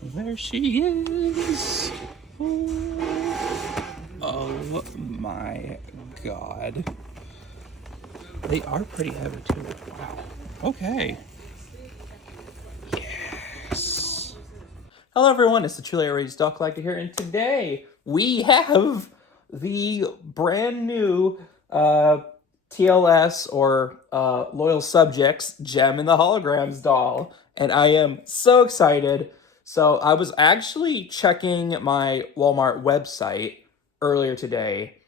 There she is. Oh my god. They are pretty heavy too. Wow. Okay. Yes. Hello everyone, it's the Truly Outrageous Doll Collector here, and today we have the brand new TLS or Loyal Subjects Jem in the Holograms doll. And I am so excited. So I was actually checking my Walmart website earlier today,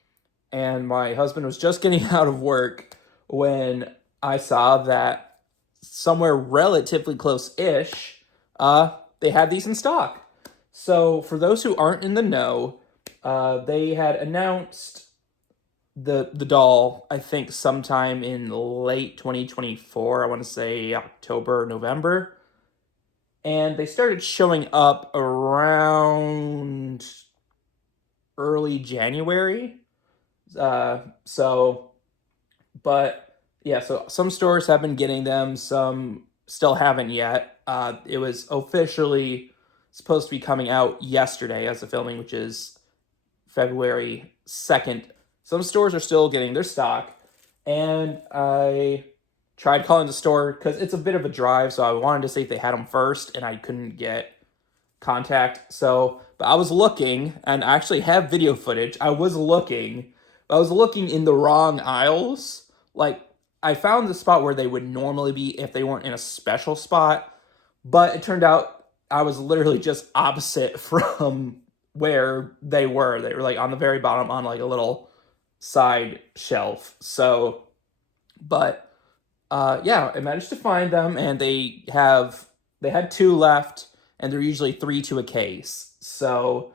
and my husband was just getting out of work when I saw that somewhere relatively close-ish, they had these in stock. So for those who aren't in the know, they had announced the doll, I think sometime in late 2024, I want to say October, November. And they started showing up around early January. So some stores have been getting them, some still haven't yet. It was officially supposed to be coming out yesterday as of filming, which is February 2nd. Some stores are still getting their stock, and I tried calling the store because it's a bit of a drive, so I wanted to see if they had them first, and I couldn't get contact. But I was looking, and I actually have video footage. I was looking in the wrong aisles. Like, I found the spot where they would normally be if they weren't in a special spot, but it turned out I was literally just opposite from where they were. They were like on the very bottom on like a little side shelf. Yeah, I managed to find them, and they had two left, and they're usually 3 to a case. So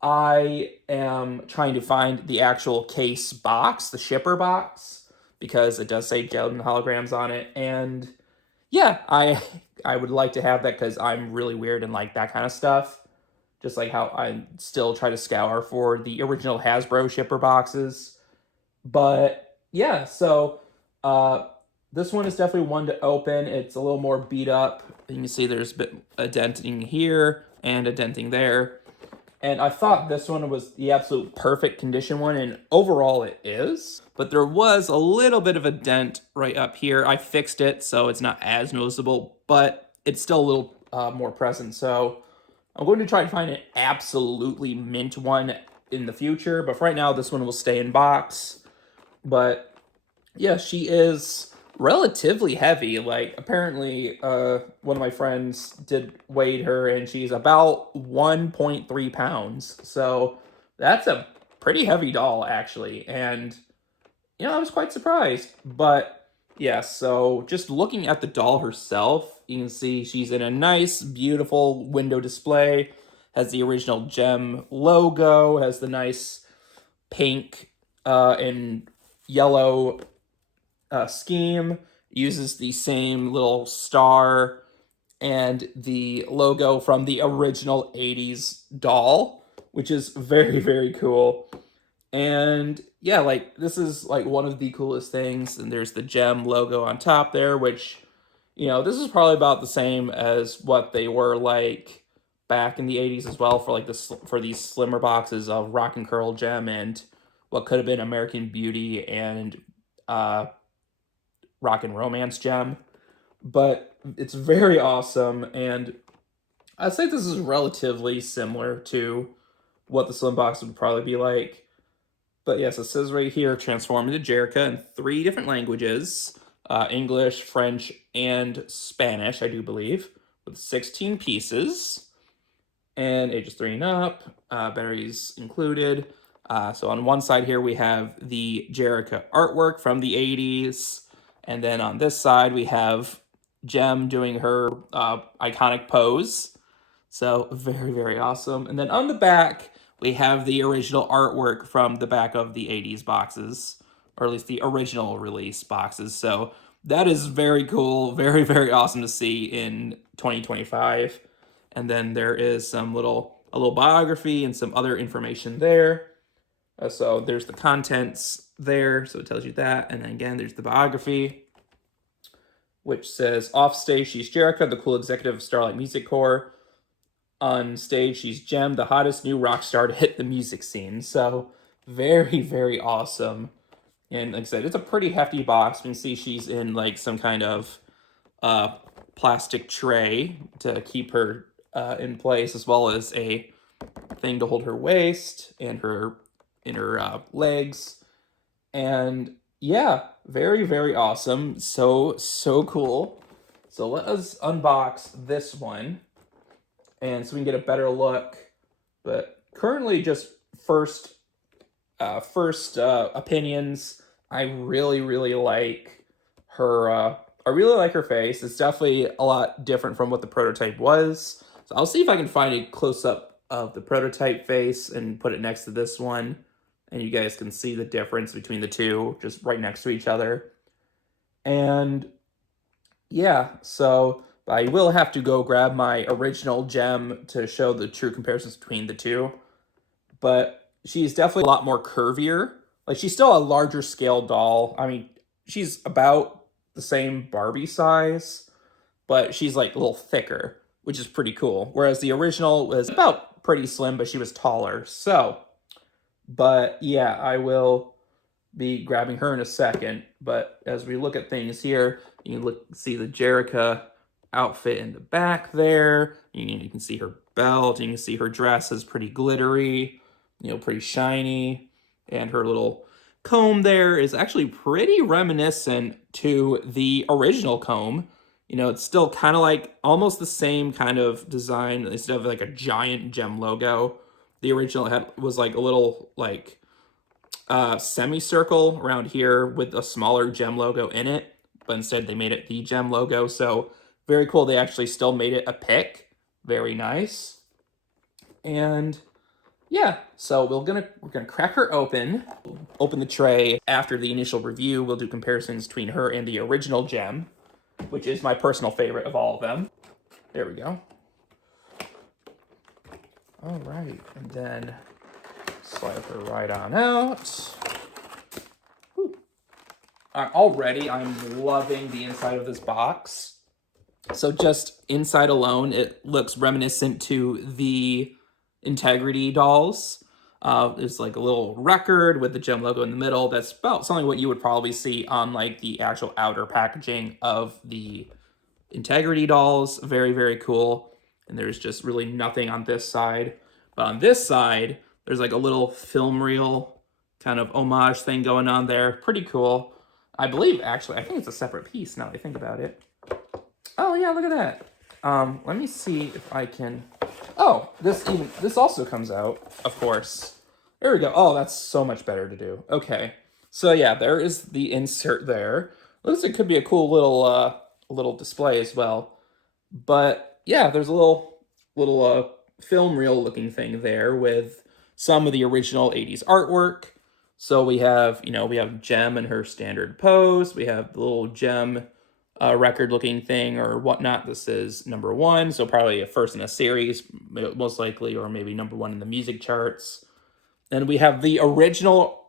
I am trying to find the actual case box, the shipper box, because it does say Jem Holograms on it. And yeah, I would like to have that because I'm really weird and like that kind of stuff. Just like how I still try to scour for the original Hasbro shipper boxes. But yeah, this one is definitely one to open. It's a little more beat up. You can see there's a denting here and a denting there. And I thought this one was the absolute perfect condition one, and overall it is. But there was a little bit of a dent right up here. I fixed it, so it's not as noticeable, but it's still a little more present. So I'm going to try to find an absolutely mint one in the future. But for right now, this one will stay in box. But yeah, she is relatively heavy. Like, apparently, one of my friends did weigh her, and she's about 1.3 pounds. So that's a pretty heavy doll, actually. And, I was quite surprised. But yeah, so just looking at the doll herself, you can see she's in a nice, beautiful window display. Has the original Jem logo, has the nice pink and yellow scheme, uses the same little star and the logo from the original 80s doll, which is very, very cool. And yeah, like, this is like one of the coolest things. And there's the Jem logo on top there, which, this is probably about the same as what they were like back in the 80s as well, for like for these slimmer boxes of Rock and Curl Jem and what could have been American Beauty and Rock and Romance Jem. But it's very awesome, and I'd say this is relatively similar to what the Slim Box would probably be like. But yes, it says right here, transform into Jerica in 3 different languages, English, French, and Spanish, I do believe, with 16 pieces, and ages 3 and up, batteries included. So on one side here, we have the Jerica artwork from the 80s, and then on this side, we have Jem doing her iconic pose. So very, very awesome. And then on the back, we have the original artwork from the back of the 80s boxes, or at least the original release boxes. So that is very cool, very, very awesome to see in 2025. And then there is a little biography and some other information there. So there's the contents there, so it tells you that. And then again, there's the biography, which says, offstage, she's Jerica, the cool executive of Starlight Music Corps. on stage. She's Jem, the hottest new rock star to hit the music scene. So very, very awesome. And like I said, it's a pretty hefty box. You can see she's in like some kind of plastic tray to keep her in place, as well as a thing to hold her waist and her legs. And yeah, very, very awesome. So cool. So let us unbox this one, and so we can get a better look. But currently, just first opinions. I really, really like her. I really like her face. It's definitely a lot different from what the prototype was. So I'll see if I can find a close up of the prototype face and put it next to this one, and you guys can see the difference between the two, just right next to each other. And yeah, so I will have to go grab my original Jem to show the true comparisons between the two. But she's definitely a lot more curvier. Like, she's still a larger scale doll. I mean, she's about the same Barbie size, but she's like a little thicker, which is pretty cool. Whereas the original was about pretty slim, but she was taller. So, but yeah, I will be grabbing her in a second. But as we look at things here, you can see the Jerrica outfit in the back there. You can see her belt. You can see her dress is pretty glittery, pretty shiny. And her little comb there is actually pretty reminiscent to the original comb. It's still kind of like almost the same kind of design. Instead of like a giant Jem logo, the original was like a little like semicircle around here with a smaller Jem logo in it, but instead they made it the Jem logo. So very cool. They actually still made it a pick. Very nice. And yeah, so we're gonna crack her open the tray. After the initial review, we'll do comparisons between her and the original Jem, which is my personal favorite of all of them. There we go. All right, and then slide her right on out. Already, I'm loving the inside of this box. So just inside alone, it looks reminiscent to the Integrity dolls. There's like a little record with the Jem logo in the middle. That's about something what you would probably see on like the actual outer packaging of the Integrity dolls. Very, very cool. And there's just really nothing on this side. But on this side, there's like a little film reel kind of homage thing going on there. Pretty cool. I believe, actually, I think it's a separate piece now that I think about it. Oh, yeah, look at that. Let me see if I can... Oh, this also comes out, of course. There we go. Oh, that's so much better to do. Okay. So, yeah, there is the insert there. Looks like it could be a cool little display as well. But, yeah, there's a little film reel looking thing there with some of the original 80s artwork. So we have Jem in her standard pose. We have the little Jem record looking thing or whatnot. This is number 1, so probably a first in a series, most likely, or maybe number 1 in the music charts. And we have the original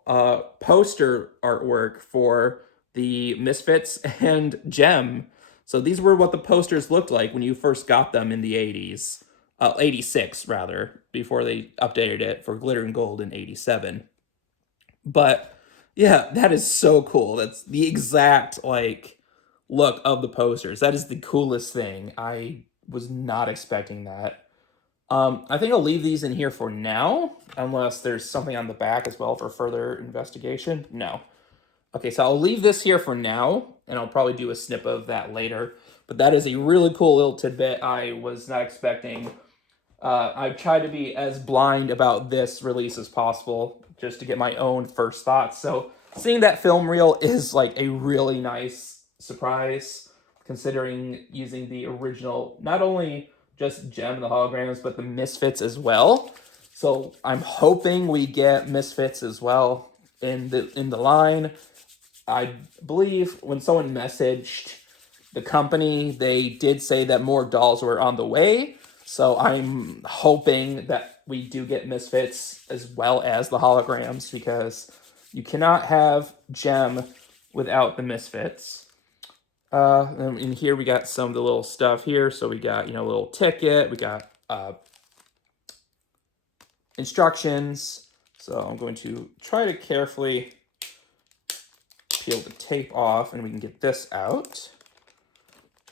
poster artwork for the Misfits and Jem. So these were what the posters looked like when you first got them in the 80s. 86 rather, before they updated it for Glitter and Gold in 87. But yeah, that is so cool. That's the exact like look of the posters. That is the coolest thing. I was not expecting that. I think I'll leave these in here for now, unless there's something on the back as well for further investigation. No. Okay, so I'll leave this here for now, and I'll probably do a snip of that later. But that is a really cool little tidbit I was not expecting. I've tried to be as blind about this release as possible, just to get my own first thoughts. So seeing that film reel is like a really nice surprise, considering using the original, not only just Jem and the Holograms, but the Misfits as well. So I'm hoping we get Misfits as well in the line. I believe when someone messaged the company, they did say that more dolls were on the way. So I'm hoping that we do get Misfits as well as the Holograms, because you cannot have Jem without the Misfits. And in here we got some of the little stuff here. So we got, a little ticket. We got instructions. So I'm going to try to carefully peel the tape off and we can get this out.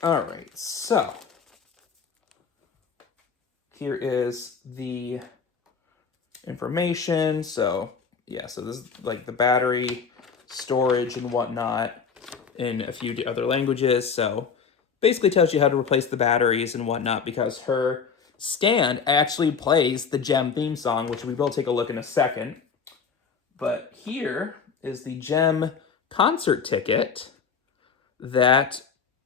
All right, so here is the information. So yeah, so this is like the battery, storage and whatnot in a few other languages. So basically tells you how to replace the batteries and whatnot, because her stand actually plays the Jem theme song, which we will take a look in a second. But here is the Jem concert ticket that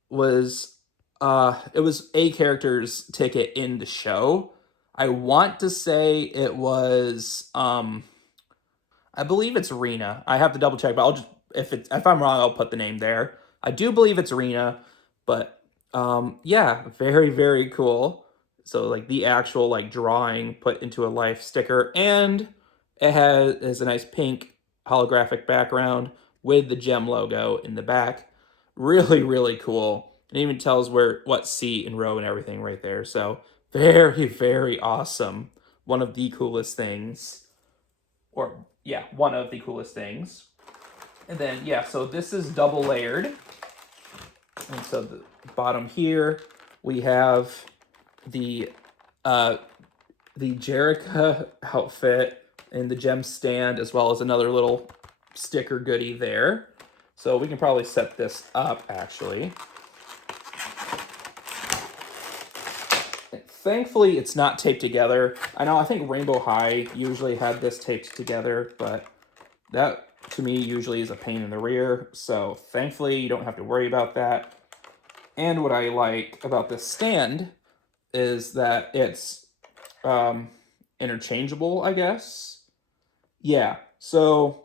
was it was a character's ticket in the show. I want to say it was I believe it's Rena. I have to double check, but I'll just if I'm wrong, I'll put the name there. I do believe it's Rena, but yeah, very very cool. So like the actual like drawing put into a life sticker, and it has a nice pink holographic background with the Jem logo in the back. Really really cool. It even tells what seat and row and everything right there. So very very awesome. One of the coolest things. Or yeah, one of the coolest things. And then yeah, so this is double layered. And so the bottom here we have the Jerrica outfit and the Jem stand, as well as another little sticker goodie there. So we can probably set this up actually. Thankfully, it's not taped together. I think Rainbow High usually had this taped together, but that, to me, usually is a pain in the rear. So thankfully, you don't have to worry about that. And what I like about this stand is that it's interchangeable, I guess. Yeah, so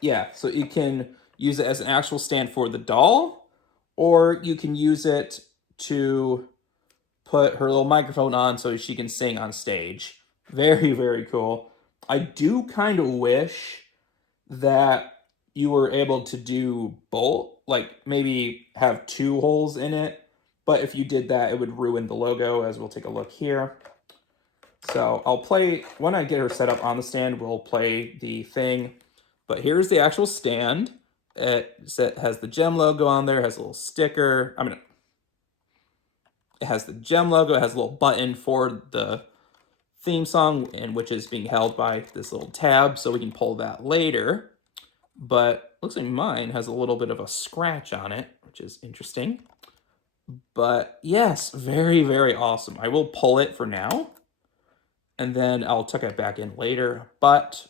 you can use it as an actual stand for the doll, or you can use it to put her little microphone on so she can sing on stage. Very, very cool. I do kind of wish that you were able to do both, like maybe have two holes in it, but if you did that, it would ruin the logo, as we'll take a look here. So I'll play, when I get her set up on the stand, we'll play the thing. But here's the actual stand. It has the Jem logo on there, has a little sticker. It has the Jem logo, it has a little button for the theme song, and which is being held by this little tab, so we can pull that later. But looks like mine has a little bit of a scratch on it, which is interesting. But yes, very, very awesome. I will pull it for now, and then I'll tuck it back in later. But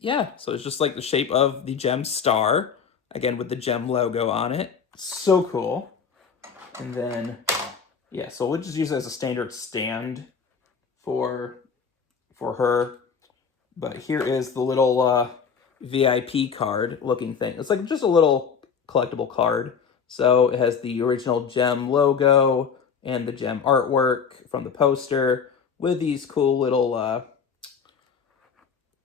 yeah, so it's just like the shape of the Jem star, again with the Jem logo on it. So cool. And then yeah, so we'll just use it as a standard stand for her. But here is the little VIP card looking thing. It's like just a little collectible card. So it has the original Jem logo and the Jem artwork from the poster with these cool little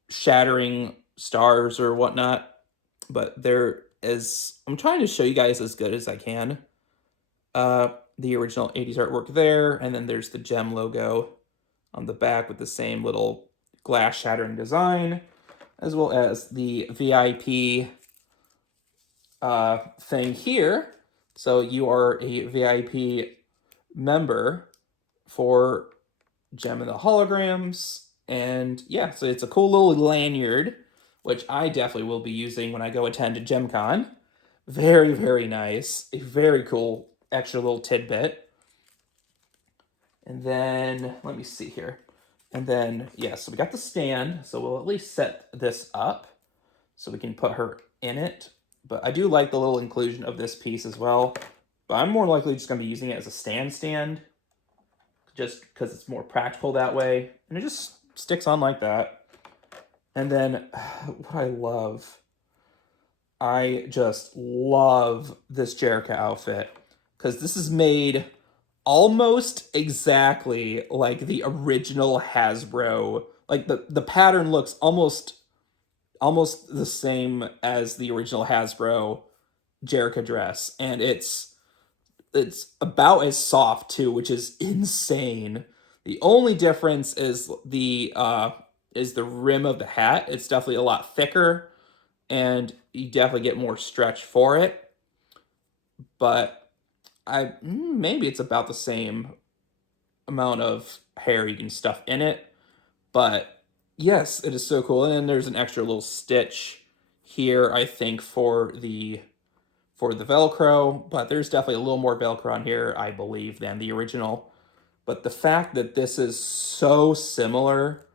shattering stars or whatnot. But there is, I'm trying to show you guys as good as I can. The original 80s artwork there, and then there's the Jem logo on the back with the same little glass shattering design, as well as the VIP thing here. So you are a VIP member for Jem and the Holograms, and yeah, so it's a cool little lanyard, which I definitely will be using when I go attend a GemCon. Very, very nice. A very cool extra little tidbit. And then, let me see here. And then, yeah, so we got the stand. So we'll at least set this up so we can put her in it. But I do like the little inclusion of this piece as well. But I'm more likely just going to be using it as a stand, just because it's more practical that way. And it just sticks on like that. And then, what I just love this Jerrica outfit, because this is made almost exactly like the original Hasbro. Like the pattern looks almost the same as the original Hasbro Jerrica dress, and it's about as soft too, which is insane. The only difference is the rim of the hat. It's definitely a lot thicker, and you definitely get more stretch for it. But maybe it's about the same amount of hair you can stuff in it. But yes, it is so cool. And then there's an extra little stitch here, I think, for the Velcro, but there's definitely a little more Velcro on here, I believe, than the original. But the fact that this is so similar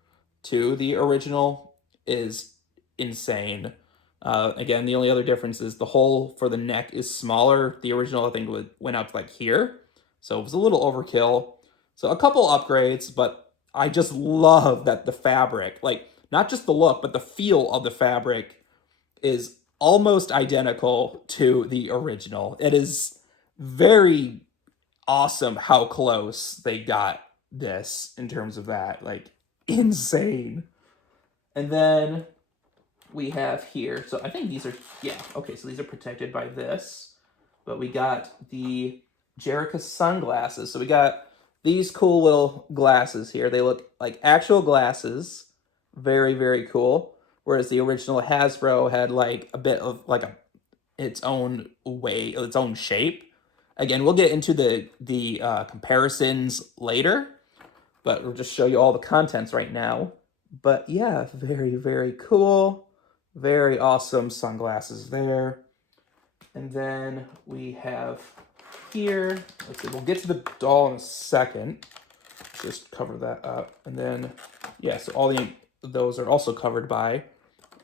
to the original is insane. Again, the only other difference is the hole for the neck is smaller. The original, I think, went up like here. So it was a little overkill. So a couple upgrades, but I just love that the fabric, like not just the look, but the feel of the fabric is almost identical to the original. It is very awesome how close they got this in terms of that. Like, insane. And then we have here, so I think these are, yeah, okay, so these are protected by this. But we got the Jerrica sunglasses. So we got these cool little glasses here. They look like actual glasses. Very, very cool. Whereas the original Hasbro had like a bit of like its own way, its own shape. Again, we'll get into the comparisons later, but we'll just show you all the contents right now. But yeah, very, very cool. Very awesome sunglasses there. And then we have here, let's see, we'll get to the doll in a second. Just cover that up. And then, yeah, so all those are also covered by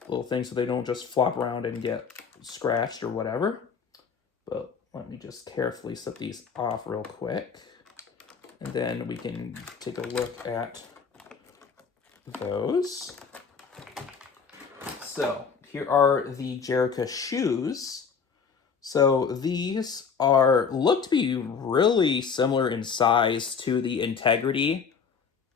little things so they don't just flop around and get scratched or whatever. But let me just carefully set these off real quick. And then we can take a look at those. So here are the Jerrica shoes. So these look to be really similar in size to the Integrity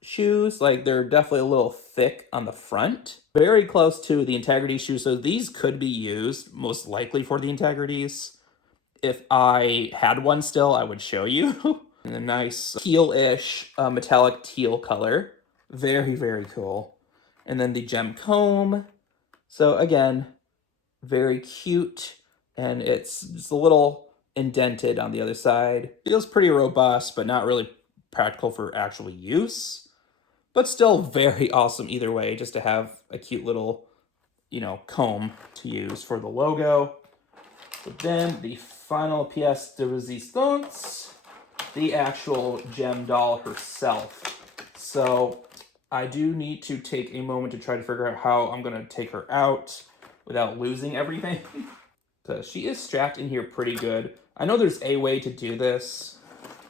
shoes. Like, they're definitely a little thick on the front. Very close to the Integrity shoes. So these could be used most likely for the Integrities. If I had one still, I would show you. In a nice teal-ish metallic teal color. Very, very cool. And then the gem comb. So again, very cute. And it's just a little indented on the other side. Feels pretty robust, but not really practical for actual use. But still very awesome either way, just to have a cute little, comb to use for the logo. But then the final pièce de résistance, the actual gem doll herself. So I do need to take a moment to try to figure out how I'm going to take her out without losing everything. Because she is strapped in here pretty good. I know there's a way to do this,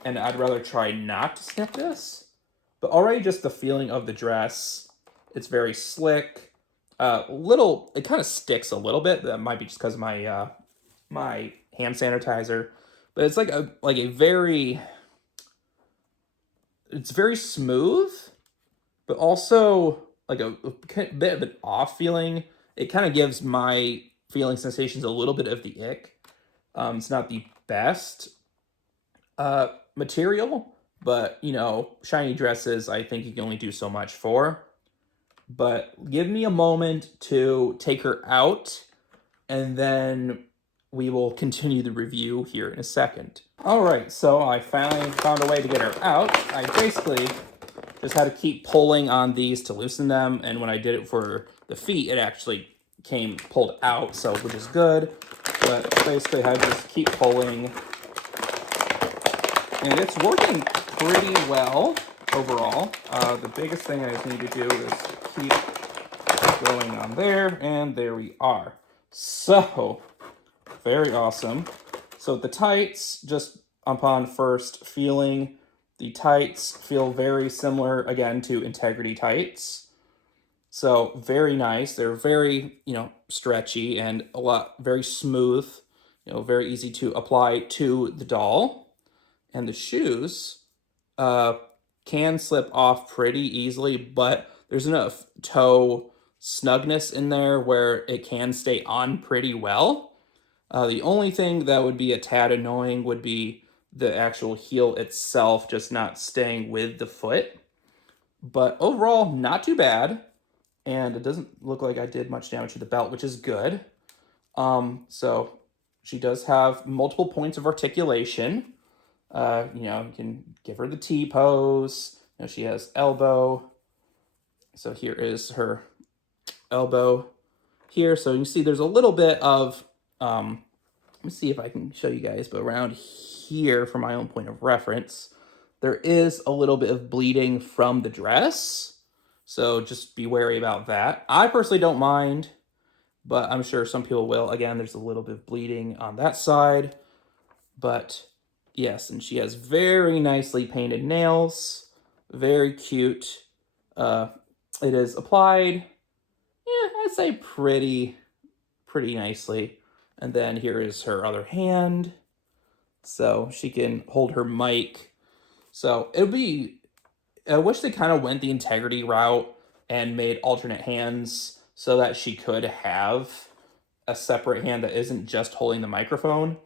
and I'd rather try not to snip this. But already just the feeling of the dress, it's very slick. It kind of sticks a little bit. That might be just because of my my hand sanitizer. But it's like a very, it's very smooth, but also like a bit of an off feeling. It kind of gives my feeling sensations a little bit of the ick. It's not the best material, but shiny dresses I think you can only do so much for. But give me a moment to take her out, and then we will continue the review here in a second. All right, so I finally found a way to get her out. I basically just had to keep pulling on these to loosen them, and when I did it for the feet, it actually came pulled out, so which is good. But basically I just keep pulling, and it's working pretty well overall. The biggest thing I just need to do is keep going on there, and there we are. So very awesome. So the tights, just upon first feeling, the tights feel very similar again to Integrity tights. So very nice. They're very, stretchy and very smooth, very easy to apply to the doll. And the shoes can slip off pretty easily, but there's enough toe snugness in there where it can stay on pretty well. The only thing that would be a tad annoying would be the actual heel itself just not staying with the foot. But overall, not too bad. And it doesn't look like I did much damage to the belt, which is good. So she does have multiple points of articulation. You know, you can give her the T pose. You know, she has elbow. So here is her elbow here. So you see there's a little bit of, let me see if I can show you guys, but around here, from my own point of reference, there is a little bit of bleeding from the dress. So just be wary about that. I personally don't mind, but I'm sure some people will. Again, there's a little bit of bleeding on that side. But yes, and she has very nicely painted nails. Very cute. It is applied, yeah, I'd say pretty nicely. And then here is her other hand. So she can hold her mic. So it would be, I wish they kind of went the integrity route and made alternate hands so that she could have a separate hand that isn't just holding the microphone,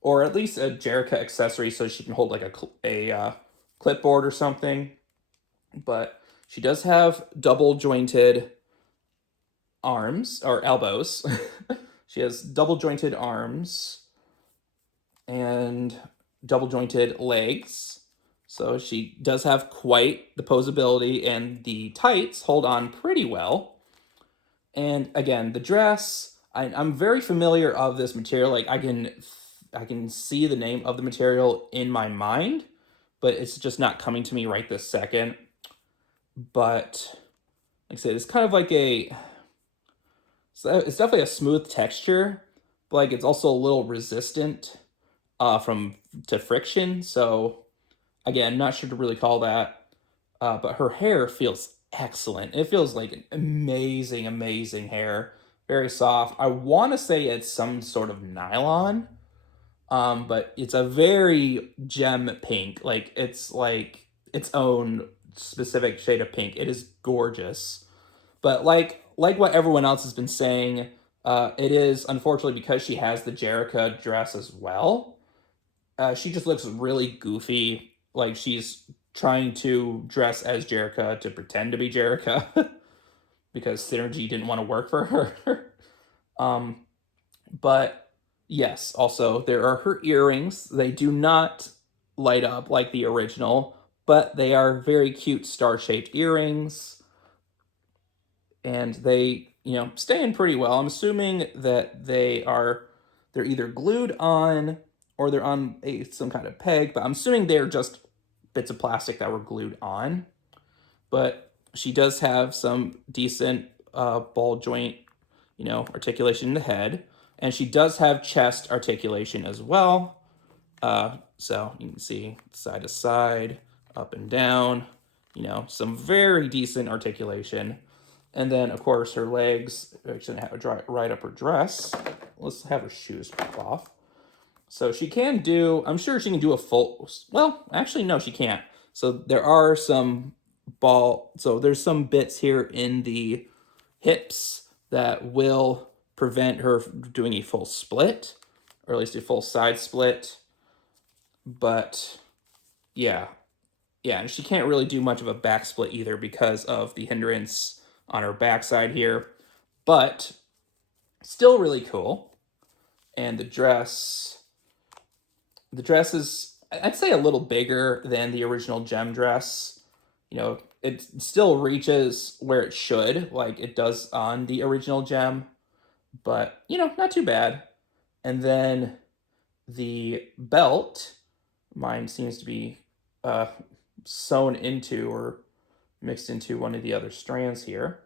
or at least a Jerica accessory so she can hold like a clipboard or something. But she does have double jointed arms, or elbows. She has double jointed arms and double jointed legs. So she does have quite the posability, and the tights hold on pretty well. And again, the dress, I'm very familiar of this material. Like I can see the name of the material in my mind, but it's just not coming to me right this second. But like I said, it's kind of like it's definitely a smooth texture, but like it's also a little resistant to friction. So again, not sure to really call that. But her hair feels excellent. It feels like an amazing hair. Very soft. I want to say it's some sort of nylon, but it's a very gem pink. Like it's like its own specific shade of pink. It is gorgeous. But like what everyone else has been saying, it is unfortunately because she has the Jerica dress as well. She just looks really goofy, like she's trying to dress as Jerica to pretend to be Jerica because Synergy didn't want to work for her. um, but yes, also there are her earrings. They do not light up like the original, but they are very cute star-shaped earrings, and they, you know, stay in pretty well. I'm assuming that they're either glued on or they're on some kind of peg, but I'm assuming they're just bits of plastic that were glued on. But she does have some decent ball joint, you know, articulation in the head, and she does have chest articulation as well. So you can see side to side, up and down, you know, some very decent articulation. And then, of course, her legs, actually have to right up her dress. Let's have her shoes pop off. So she can do, I'm sure she can do a full, well, actually, no, she can't. So there are some there's some bits here in the hips that will prevent her from doing a full split, or at least a full side split. But yeah, and she can't really do much of a back split either because of the hindrance on her backside here. But still really cool. And the dress is, I'd say, a little bigger than the original Gem dress. You know, it still reaches where it should, like it does on the original Gem, but, you know, not too bad. And then the belt, mine seems to be sewn into or mixed into one of the other strands here.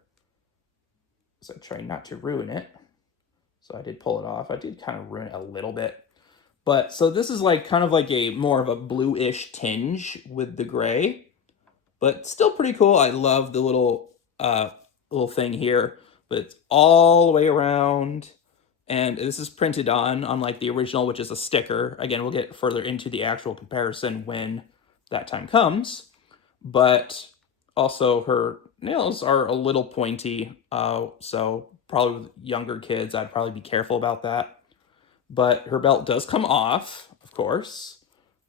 So I try not to ruin it. So I did pull it off. I did kind of ruin it a little bit. But so this is like kind of like a more of a bluish tinge with the gray, but still pretty cool. I love the little thing here, but it's all the way around. And this is printed on, unlike the original, which is a sticker. Again, we'll get further into the actual comparison when that time comes. But also her nails are a little pointy, so probably with younger kids, I'd probably be careful about that. But her belt does come off, of course.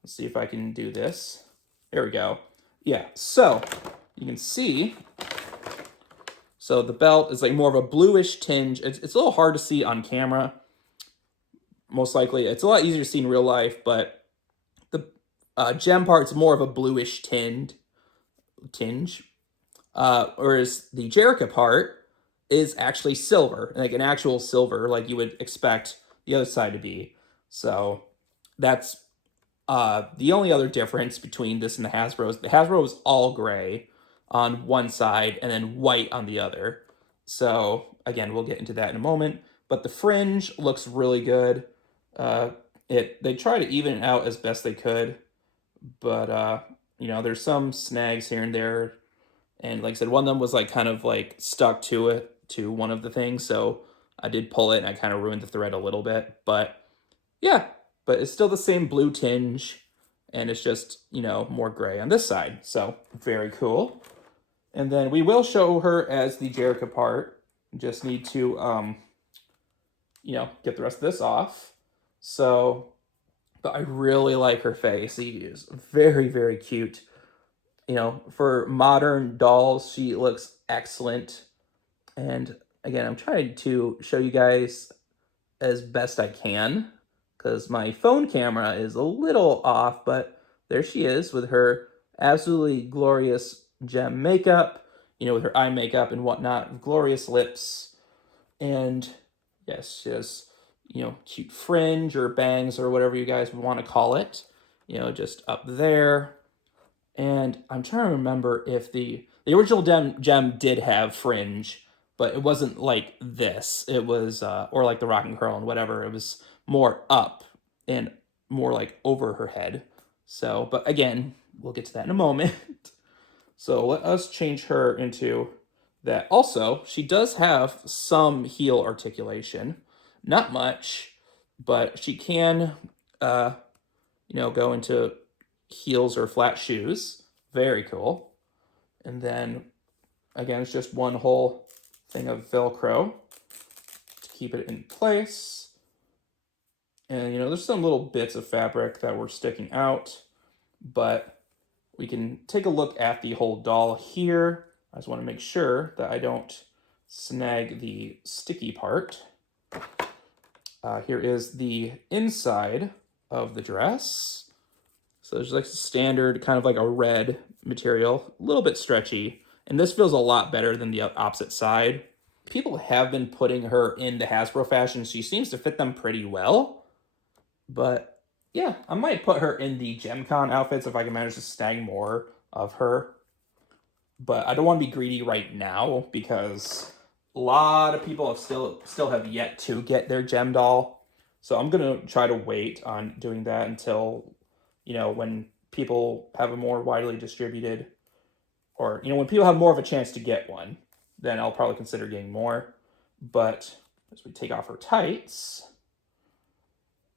Let's see if I can do this. There we go. Yeah, so you can see, so the belt is like more of a bluish tinge. It's a little hard to see on camera. Most likely, it's a lot easier to see in real life, but the gem part's more of a bluish tinge. Whereas the Jerica part is actually silver, like an actual silver, like you would expect the other side to be. So that's the only other difference between this and the Hasbro is the Hasbro was all gray on one side and then white on the other. So again, we'll get into that in a moment. But the fringe looks really good. They try to even it out as best they could, but you know, there's some snags here and there. And like I said, one of them was like kind of like stuck to one of the things, so I did pull it and I kind of ruined the thread a little bit. But yeah, but it's still the same blue tinge, and it's just, you know, more gray on this side. So very cool. And then we will show her as the Jerica part. Just need to you know, get the rest of this off. So, but I really like her face. She is very, very cute. You know, for modern dolls, she looks excellent. And again, I'm trying to show you guys as best I can because my phone camera is a little off, but there she is with her absolutely glorious gem makeup, you know, with her eye makeup and whatnot, glorious lips. And yes, she has, you know, cute fringe or bangs or whatever you guys would want to call it, you know, just up there. And I'm trying to remember if the original gem did have fringe, but it wasn't like this. It was, or like the rock and curl and whatever. It was more up and more like over her head. So, but again, we'll get to that in a moment. So let us change her into that. Also, she does have some heel articulation. Not much, but she can, you know, go into heels or flat shoes. Very cool. And then again, it's just one whole thing of Velcro to keep it in place. And you know, there's some little bits of fabric that were sticking out, but we can take a look at the whole doll here. I just want to make sure that I don't snag the sticky part. Here is the inside of the dress. So there's like standard, kind of like a red material, a little bit stretchy. And this feels a lot better than the opposite side. People have been putting her in the Hasbro fashion. She seems to fit them pretty well. But yeah, I might put her in the GemCon outfits if I can manage to snag more of her. But I don't want to be greedy right now because a lot of people have still have yet to get their gem doll. So I'm going to try to wait on doing that until, you know, when people have a more widely distributed, or, you know, when people have more of a chance to get one, then I'll probably consider getting more. But as we take off her tights,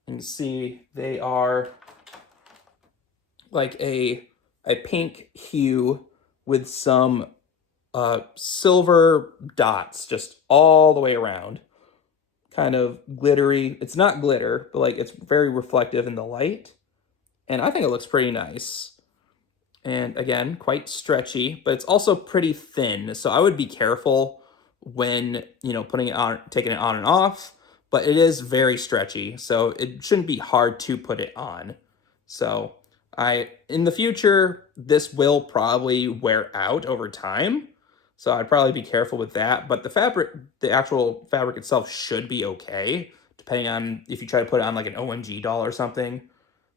you can see they are like a pink hue with some silver dots just all the way around. Kind of glittery. It's not glitter, but like it's very reflective in the light. And I think it looks pretty nice. And again, quite stretchy, but it's also pretty thin. So I would be careful when, you know, putting it on, taking it on and off, but it is very stretchy. So it shouldn't be hard to put it on. So in the future, this will probably wear out over time. So I'd probably be careful with that. But the fabric, the actual fabric itself should be okay, depending on if you try to put it on like an OMG doll or something,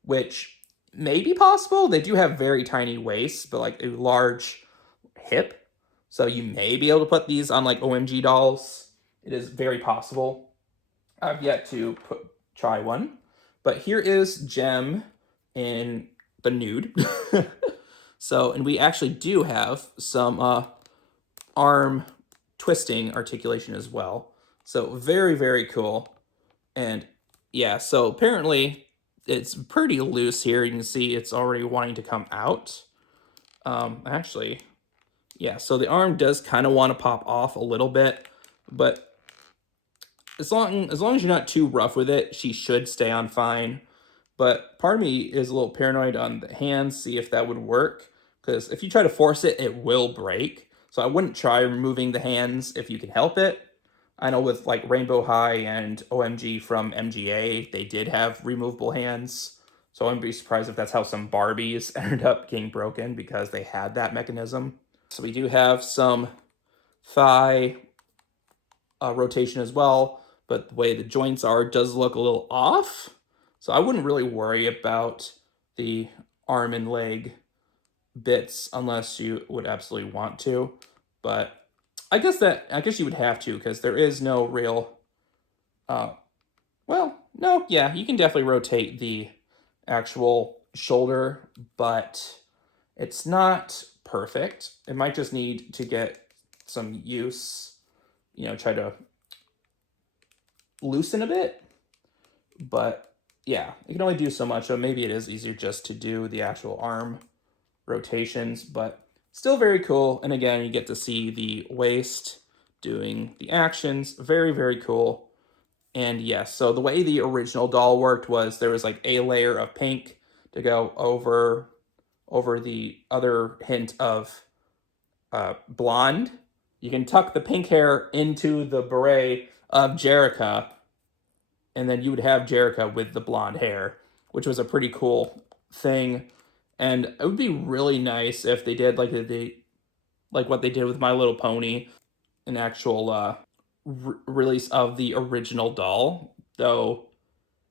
which may be possible. They do have very tiny waists, but like a large hip. So you may be able to put these on like OMG dolls. It is very possible. I've yet to try one. But here is Gem in the nude. So, and we actually do have some arm twisting articulation as well. So very, very cool. And yeah, so apparently it's pretty loose here. You can see it's already wanting to come out. Actually, yeah, so the arm does kind of want to pop off a little bit, but as long as you're not too rough with it, she should stay on fine. But part of me is a little paranoid on the hands, see if that would work, because if you try to force it, it will break. So I wouldn't try removing the hands if you can help it. I know with like Rainbow High and OMG from MGA, they did have removable hands. So I wouldn't be surprised if that's how some Barbies ended up getting broken because they had that mechanism. So we do have some thigh rotation as well, but the way the joints are does look a little off. So I wouldn't really worry about the arm and leg bits unless you would absolutely want to. But I guess you would have to because there is no real well, no, yeah, you can definitely rotate the actual shoulder, but it's not perfect. It might just need to get some use, try to loosen a bit. But yeah, you can only do so much, so maybe it is easier just to do the actual arm rotations, but still very cool. And again, you get to see the waist doing the actions. Very, very cool. And yes, so the way the original doll worked was there was like a layer of pink to go over the other hint of blonde. You can tuck the pink hair into the beret of Jerrica, and then you would have Jerrica with the blonde hair, which was a pretty cool thing. And it would be really nice if they did like what they did with My Little Pony, an actual release of the original doll. Though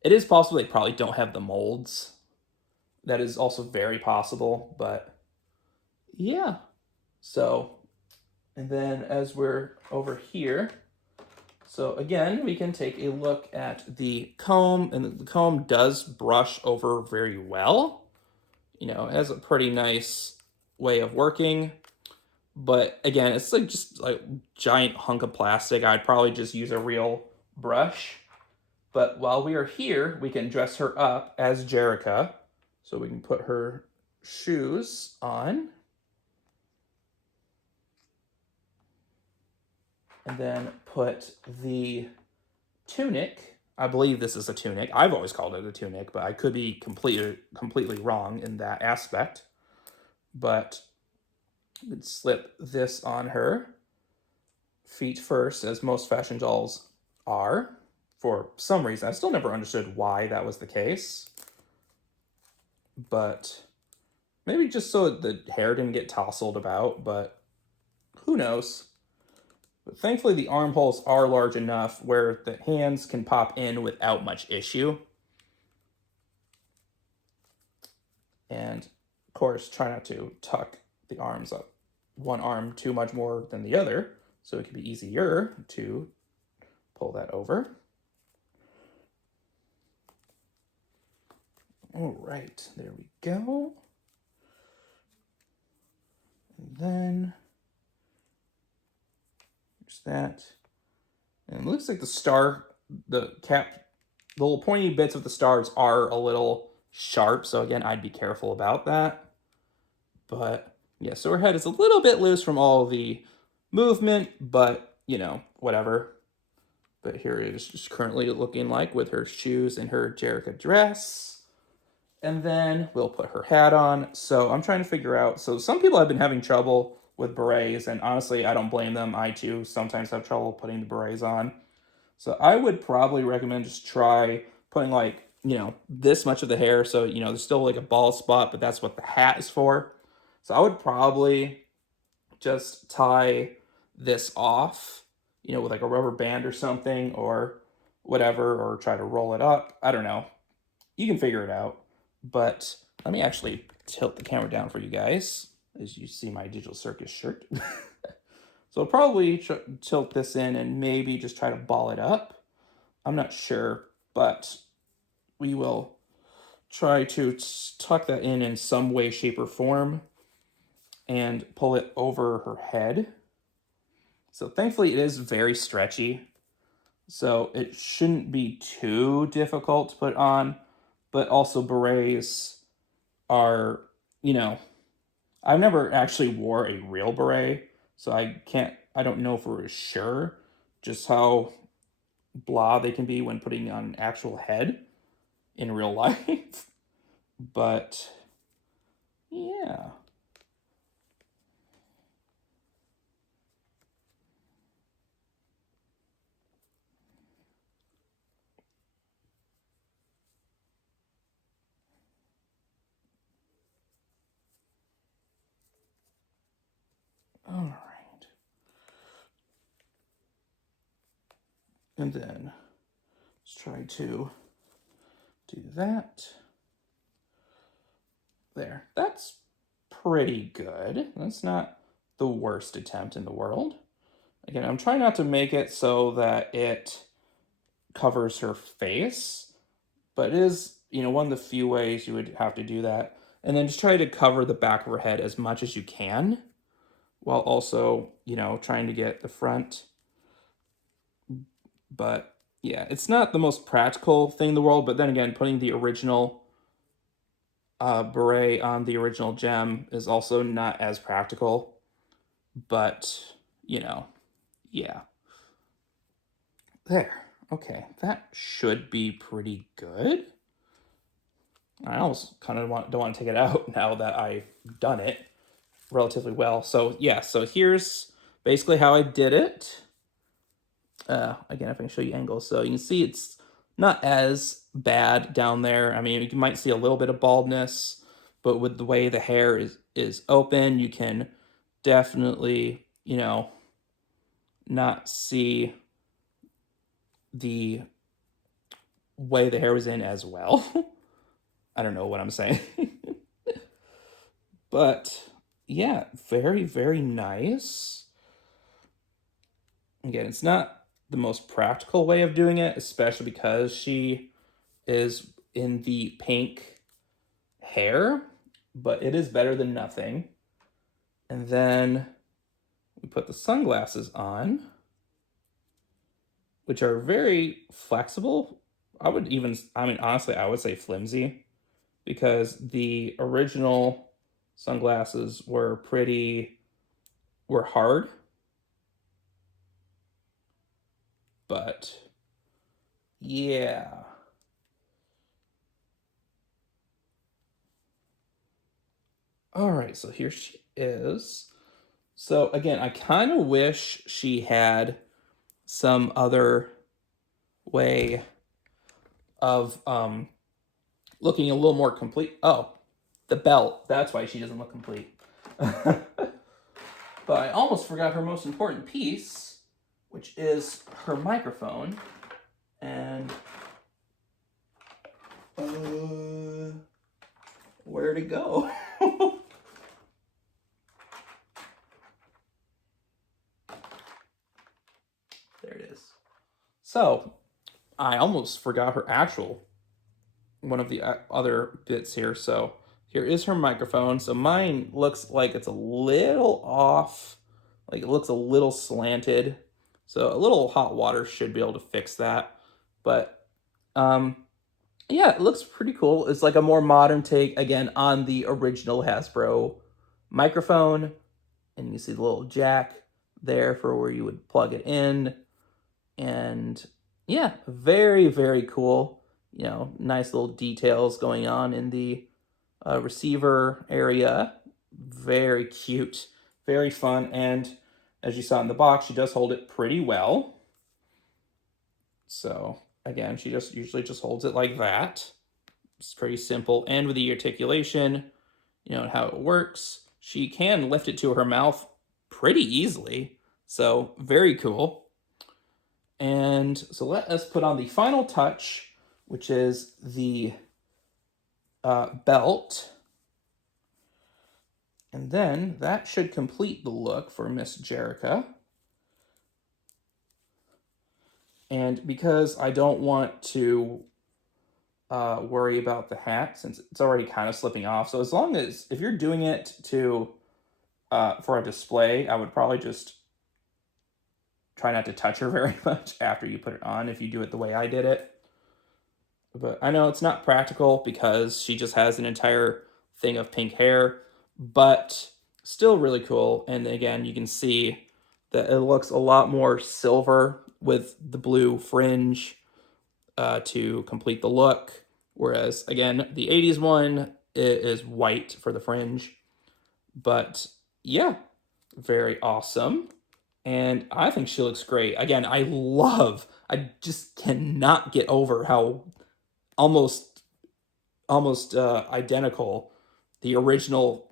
it is possible they probably don't have the molds. That is also very possible, but yeah. So, and then as we're over here, so again, we can take a look at the comb, and the comb does brush over very well. It has a pretty nice way of working. But again, it's like just like giant hunk of plastic. I'd probably just use a real brush. But while we are here, we can dress her up as Jerrica. So we can put her shoes on. And then put the tunic. I believe this is a tunic. I've always called it a tunic, but I could be completely wrong in that aspect. But you can slip this on her. Feet first, as most fashion dolls are. For some reason, I still never understood why that was the case. But maybe just so the hair didn't get tousled about, but who knows? But thankfully, the armholes are large enough where the hands can pop in without much issue. And of course, try not to tuck the arms up one arm too much more than the other, so it can be easier to pull that over. All right, there we go. And then there's that. And it looks like the little pointy bits of the stars are a little sharp. So again, I'd be careful about that. But yeah, so her head is a little bit loose from all the movement, but whatever. But here it is just currently looking like with her shoes and her Jerrica dress. And then we'll put her hat on. So I'm trying to figure out, so some people have been having trouble with berets, and honestly, I don't blame them. I too sometimes have trouble putting the berets on. So I would probably recommend just try putting this much of the hair. So, there's still like a bald spot, but that's what the hat is for. So I would probably just tie this off, with like a rubber band or something or whatever, or try to roll it up. I don't know. You can figure it out. But let me actually tilt the camera down for you guys as you see my Digital Circus shirt. So I'll probably tilt this in and maybe just try to ball it up. I'm not sure, but we will try to tuck that in some way, shape, or form and pull it over her head. So thankfully it is very stretchy, so it shouldn't be too difficult to put on, but also berets are, I've never actually wore a real beret, so I don't know for sure just how blah they can be when putting on an actual head in real life. But yeah. And then let's try to do that. There. That's pretty good. That's not the worst attempt in the world. Again, I'm trying not to make it so that it covers her face, but it is, one of the few ways you would have to do that. And then just try to cover the back of her head as much as you can, while also, trying to get the front. But yeah, it's not the most practical thing in the world, but then again, putting the original beret on the original Jem is also not as practical. But, yeah. There. Okay, that should be pretty good. I almost kind of don't want to take it out now that I've done it relatively well. So yeah, so here's basically how I did it. Again, if I can show you angles, so you can see it's not as bad down there. I mean, you might see a little bit of baldness, but with the way the hair is open, you can definitely, not see the way the hair was in as well. I don't know what I'm saying. But yeah, very, very nice. Again, it's not the most practical way of doing it, especially because she is in the pink hair, but it is better than nothing. And then we put the sunglasses on, which are very flexible. Honestly, I would say flimsy, because the original sunglasses were hard. But yeah. All right, so here she is. So again, I kind of wish she had some other way of looking a little more complete. Oh, the belt. That's why she doesn't look complete. But I almost forgot her most important piece, which is her microphone. And where'd it go? There it is. So I almost forgot her actual one of the other bits here. So here is her microphone. So mine looks like it's a little off, like it looks a little slanted. So a little hot water should be able to fix that. But yeah, it looks pretty cool. It's like a more modern take, again, on the original Hasbro microphone. And you see the little jack there for where you would plug it in. And yeah, very, very cool. Nice little details going on in the receiver area. Very cute, very fun. And as you saw in the box, she does hold it pretty well. So again, she usually just holds it like that. It's pretty simple. And with the articulation, how it works, she can lift it to her mouth pretty easily. So very cool. And so let us put on the final touch, which is the belt. And then that should complete the look for Miss Jerrica. And because I don't want to worry about the hat, since it's already kind of slipping off, so as long as, if you're doing it for a display, I would probably just try not to touch her very much after you put it on, if you do it the way I did it. But I know it's not practical because she just has an entire thing of pink hair, but still really cool. And again, you can see that it looks a lot more silver with the blue fringe to complete the look. Whereas, again, the 80s one is white for the fringe. But yeah, very awesome. And I think she looks great. Again, I just cannot get over how almost identical the original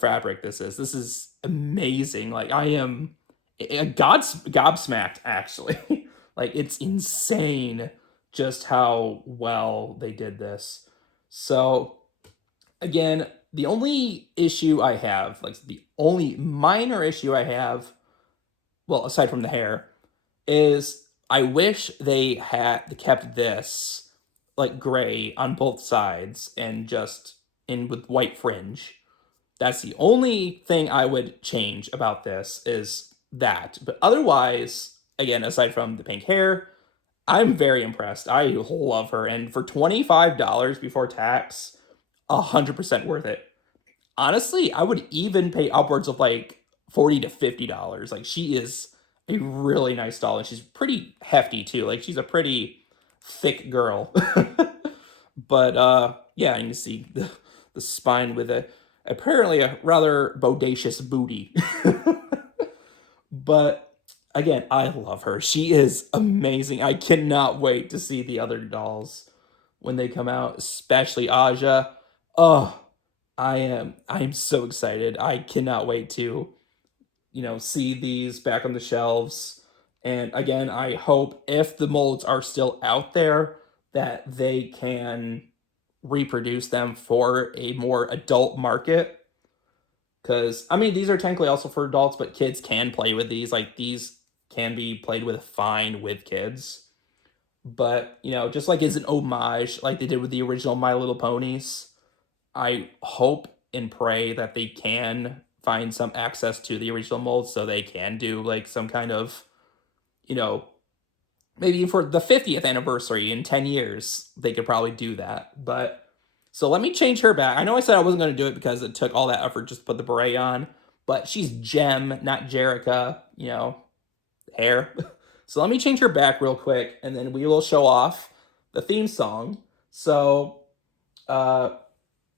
fabric this is. This is amazing. Like, I am gobsmacked, actually. Like, it's insane just how well they did this. So, again, the only issue I have, like the only minor issue I have, well, aside from the hair, is I wish they had kept this like gray on both sides and just in with white fringe. That's the only thing I would change about this is that. But otherwise, again, aside from the pink hair, I'm very impressed. I love her. And for $25 before tax, 100% worth it. Honestly, I would even pay upwards of like $40 to $50. Like, she is a really nice doll, and she's pretty hefty too. Like, she's a pretty thick girl. But yeah, you can see the spine with a apparently a rather bodacious booty. But again, I love her. She is amazing. I cannot wait to see the other dolls when they come out, especially Aja. Oh, I'm so excited. I cannot wait to, see these back on the shelves. And again, I hope if the molds are still out there that they can reproduce them for a more adult market. Because, I mean, these are technically also for adults, but kids can play with these. Like, these can be played with fine with kids. But, just like as an homage, like they did with the original My Little Ponies, I hope and pray that they can find some access to the original molds so they can do like some kind of, you know, maybe for the 50th anniversary in 10 years, they could probably do that. But so let me change her back. I know I said I wasn't going to do it because it took all that effort just to put the beret on, but she's Jem, not Jerica, hair. So let me change her back real quick, and then we will show off the theme song. So,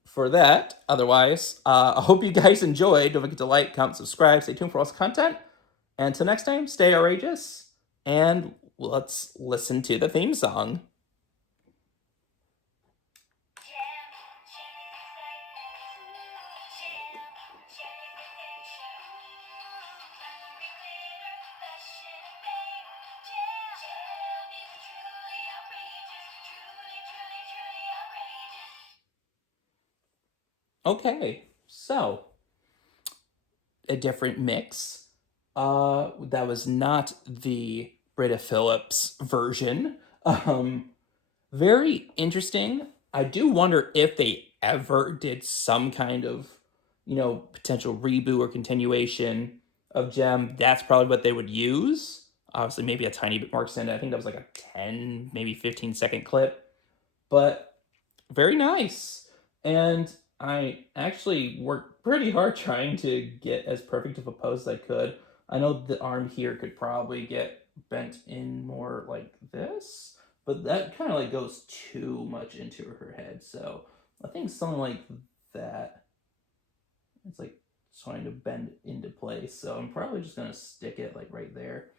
for that, otherwise, I hope you guys enjoyed. Don't forget to like, comment, subscribe, stay tuned for all this content. And until next time, stay outrageous, and let's listen to the theme song. Okay, so a different mix. That was not the Brita Phillips version. Very interesting. I do wonder if they ever did some kind of, potential reboot or continuation of Gem. That's probably what they would use. Obviously, maybe a tiny bit more extended. I think that was like a 10, maybe 15-second clip. But very nice. And I actually worked pretty hard trying to get as perfect of a pose as I could. I know the arm here could probably get bent in more like this, but that kind of like goes too much into her head. So I think something like that, it's like trying to bend into place. So I'm probably just going to stick it like right there.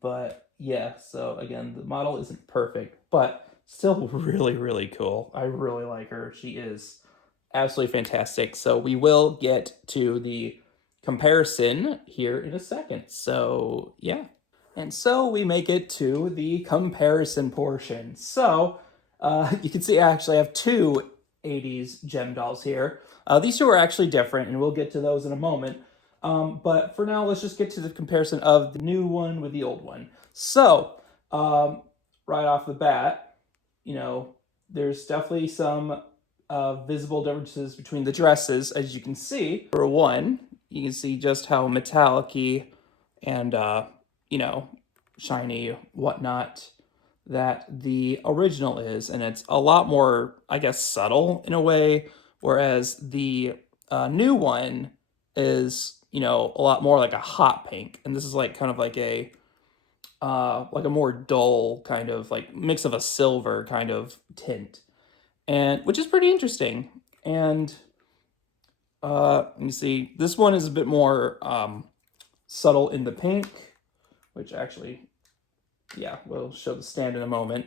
But yeah, so again, the model isn't perfect, but still really, really cool. I really like her. She is absolutely fantastic. So we will get to the comparison here in a second. So yeah. And so we make it to the comparison portion. So you can see I actually have two 80s Gem dolls here. These two are actually different, and we'll get to those in a moment. But for now, let's just get to the comparison of the new one with the old one. So, right off the bat, there's definitely some visible differences between the dresses, as you can see. For one, you can see just how metallic-y and, shiny, whatnot, that the original is. And it's a lot more, I guess, subtle in a way, whereas the new one is, a lot more like a hot pink. And this is like kind of like a more dull kind of like mix of a silver kind of tint, and which is pretty interesting. And you see this one is a bit more subtle in the pink, which actually, yeah, we'll show the stand in a moment.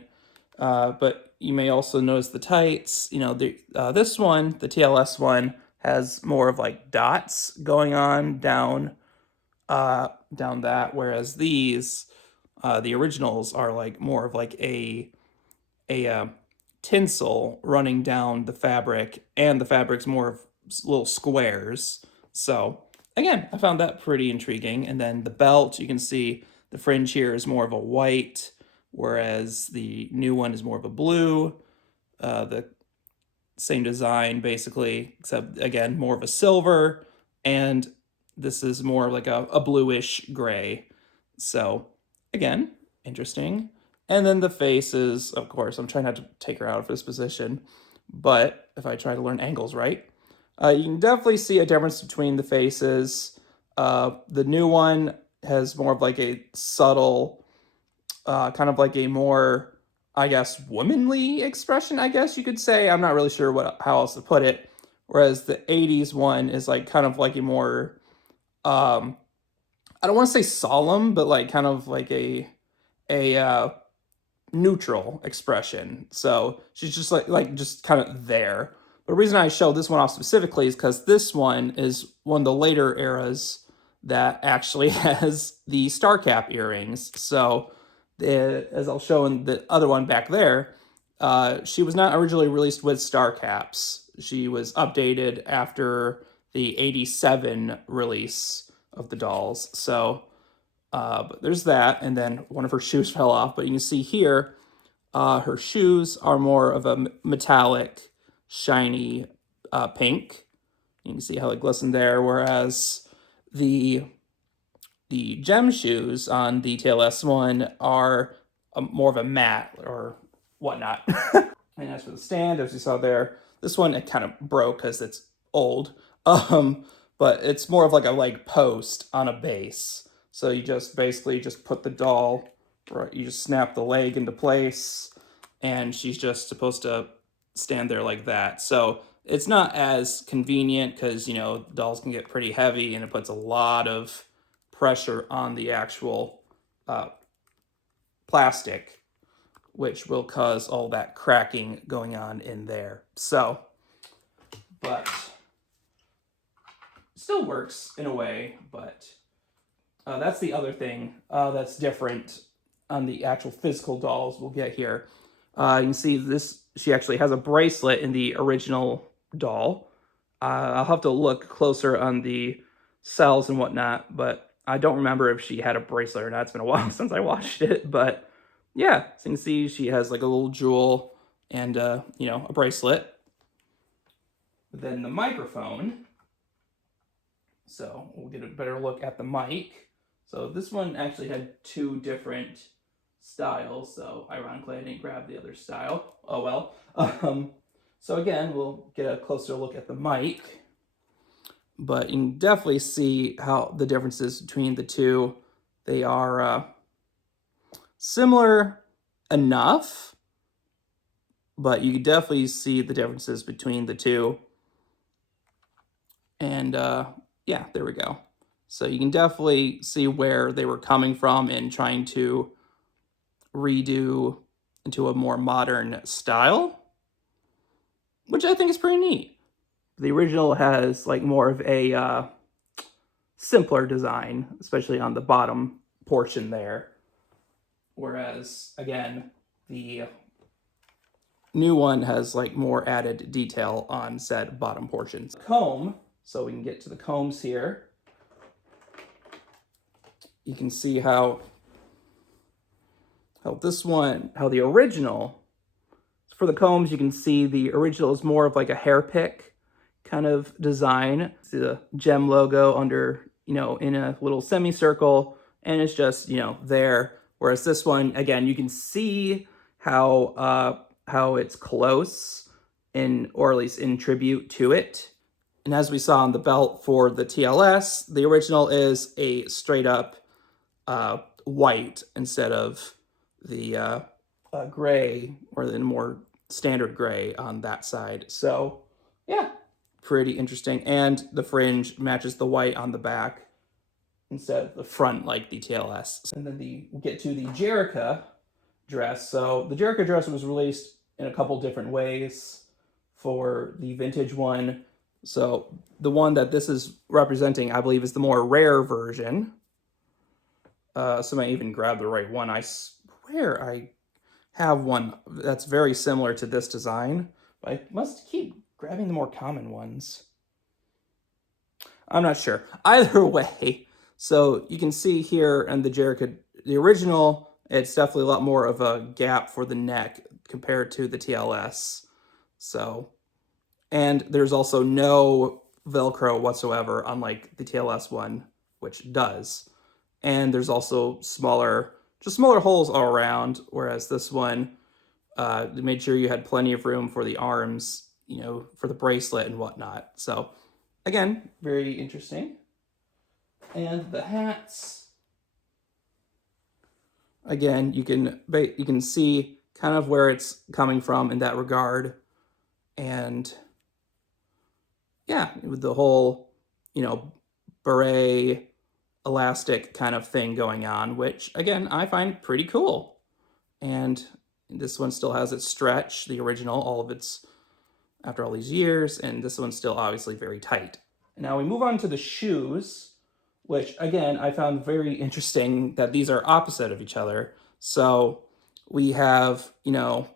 But you may also notice the tights. This one, the TLS one, has more of like dots going on down that, whereas these The originals are like more of like a tinsel running down the fabric, and the fabric's more of little squares. So again, I found that pretty intriguing. And then the belt, you can see the fringe here is more of a white, whereas the new one is more of a blue. The same design basically, except again, more of a silver, and this is more like a bluish gray. So again, interesting. And then the faces, of course, I'm trying not to take her out of this position, but if I try to learn angles right, you can definitely see a difference between the faces. The new one has more of like a subtle, kind of like a more, I guess, womanly expression, I guess you could say. I'm not really sure how else to put it. Whereas the 80s one is like kind of like a more, I don't want to say solemn, but like kind of like a neutral expression. So she's just like just kind of there. But the reason I showed this one off specifically is because this one is one of the later eras that actually has the star cap earrings. So as I'll show in the other one back there, she was not originally released with star caps. She was updated after the 87 release of the dolls. So but there's that, and then one of her shoes fell off. But you can see here, her shoes are more of a metallic, shiny pink. You can see how it glistened there, whereas the gem shoes on the TLS one are more of a matte or whatnot. And as for the stand, as you saw there, this one, it kind of broke because it's old. But it's more of like a post on a base. So you just basically just put the doll, right, you just snap the leg into place, and she's just supposed to stand there like that. So it's not as convenient because, you know, dolls can get pretty heavy and it puts a lot of pressure on the actual plastic, which will cause all that cracking going on in there. So, but still works in a way, but that's the other thing that's different on the actual physical dolls we'll get here. You can see this, she actually has a bracelet in the original doll. I'll have to look closer on the cells and whatnot, but I don't remember if she had a bracelet or not. It's been a while since I watched it, but yeah, so you can see she has like a little jewel and, you know, a bracelet. But then the microphone, so we'll get a better look at the mic. So this one actually had two different styles, so ironically I didn't grab the other style. Oh well. So again, we'll get a closer look at the mic, but you can definitely see how the differences between the two. They are similar enough, but you can definitely see the differences between the two. And yeah, there we go. So you can definitely see where they were coming from in trying to redo into a more modern style, which I think is pretty neat. The original has like more of a simpler design, especially on the bottom portion there. Whereas, again, the new one has like more added detail on said bottom portions. Comb, so we can get to the combs here. You can see how this one, how the original, for the combs, you can see the original is more of like a hair pick kind of design. See the Jem logo under, you know, in a little semicircle, and it's just, you know, there. Whereas this one, again, you can see how it's close in, or at least in tribute to it. And as we saw on the belt for the TLS, the original is a straight up white instead of the gray, or the more standard gray on that side. So yeah, pretty interesting. And the fringe matches the white on the back instead of the front like the TLS. And then we'll get to the Jerrica dress. So the Jerrica dress was released in a couple different ways for the vintage one. So the one that this is representing, I believe, is the more rare version. assuming I even grabbed the right one. I swear I have one that's very similar to this design, but I must keep grabbing the more common ones. I'm not sure. Either way, so you can see here in the Jerica, the original, it's definitely a lot more of a gap for the neck compared to the TLS. So, and there's also no Velcro whatsoever, unlike the TLS one, which does. And there's also smaller holes all around, whereas this one, they made sure you had plenty of room for the arms, you know, for the bracelet and whatnot. So, again, very interesting. And the hats, again, you can see kind of where it's coming from in that regard. And yeah, with the whole, you know, beret elastic kind of thing going on, which again, I find pretty cool. And this one still has its stretch, the original, all of its, after all these years, and this one's still obviously very tight. Now we move on to the shoes, which again, I found very interesting that these are opposite of each other. So we have, you know,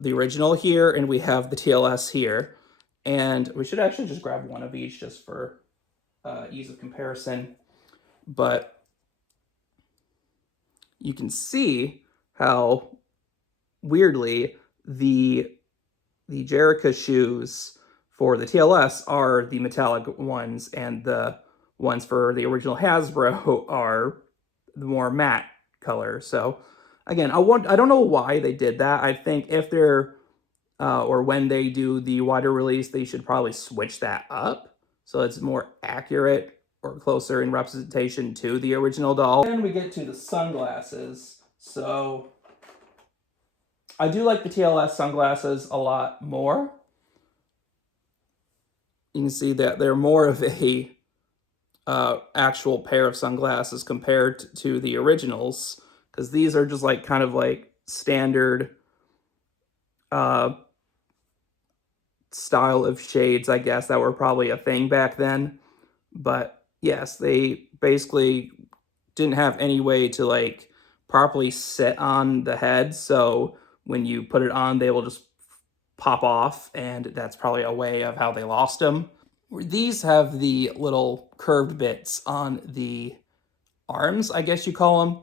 the original here and we have the TLS here. And we should actually just grab one of each just for ease of comparison. But you can see how weirdly the Jerica shoes for the TLS are the metallic ones, and the ones for the original Hasbro are the more matte color. So again, I don't know why they did that. I think if they're or when they do the wider release, they should probably switch that up so it's more accurate or closer in representation to the original doll. Then we get to the sunglasses. So I do like the TLS sunglasses a lot more. You can see that they're more of a actual pair of sunglasses compared to the originals, because these are just like kind of like standard style of shades, I guess, that were probably a thing back then. But yes, they basically didn't have any way to like properly sit on the head, so when you put it on, they will just pop off, and that's probably a way of how they lost them. These have the little curved bits on the arms, I guess you call them,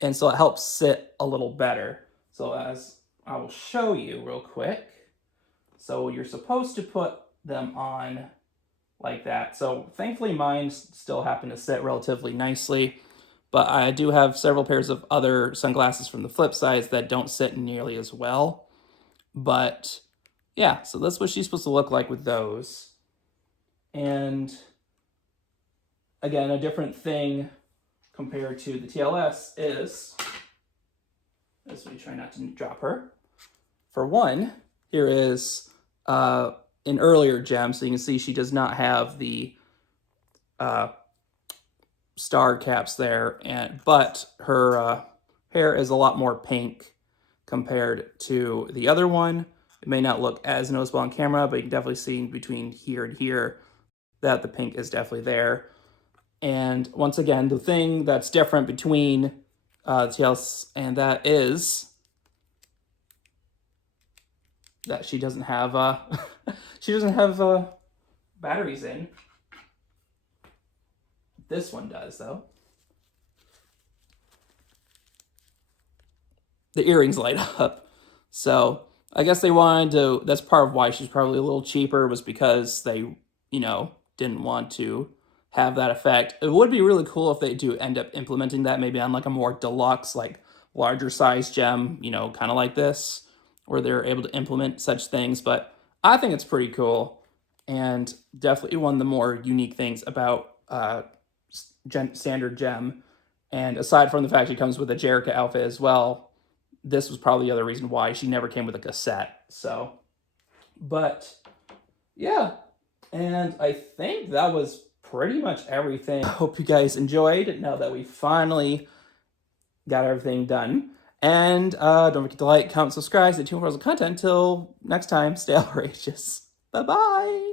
and so it helps sit a little better. So as I will show you real quick. So you're supposed to put them on like that. So thankfully mine still happen to sit relatively nicely, but I do have several pairs of other sunglasses from the flip sides that don't sit nearly as well. But yeah, so that's what she's supposed to look like with those. And again, a different thing compared to the TLS is, as we try not to drop her. For one, here is an earlier gem, so you can see she does not have the star caps there, but her hair is a lot more pink compared to the other one. It may not look as noticeable on camera, but you can definitely see between here and here that the pink is definitely there. And once again, the thing that's different between TLS and that is that she doesn't have batteries in. This one does, though. The earrings light up. So I guess they wanted to, that's part of why she's probably a little cheaper, was because they, you know, didn't want to have that effect. It would be really cool if they do end up implementing that maybe on like a more deluxe, like larger size gem, you know, kind of like this, where they're able to implement such things. But I think it's pretty cool, and definitely one of the more unique things about standard gem. And aside from the fact she comes with a Jerica outfit as well, this was probably the other reason why she never came with a cassette. So, but yeah, and I think that was pretty much everything. I hope you guys enjoyed now that we finally got everything done. And don't forget to like, comment, subscribe, stay tuned for more content. Until next time, stay outrageous. Bye-bye.